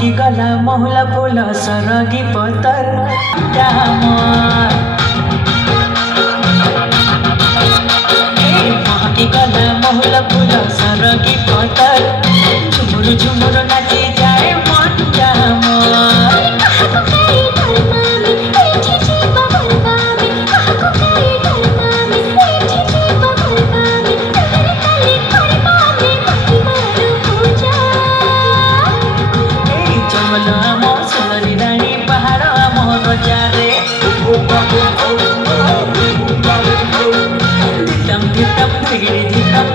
महकी गला महुला फूल सरगी पतर महकी गला महुला फूल सरगी पतर झुमुर झुमुर नाची जाए मन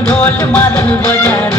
ढोल मादल बजारे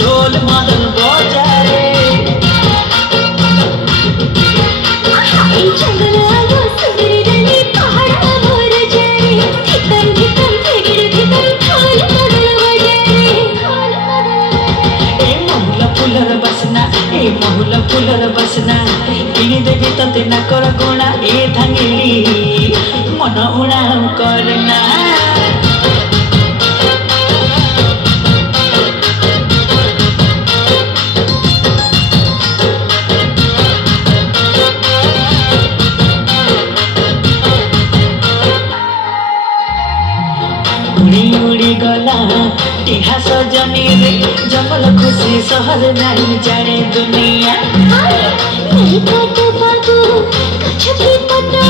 ढोल मादल बजारे महुला फुलर बसना किनी देवी तते ना कर गुणा ए धांगिली मन उड़ा करना उड़ी उड़ी गला टिहा सजनी रे जंगल खुशी सहर नहीं जाने दुनिया नहीं तो बाबू कछ भी पता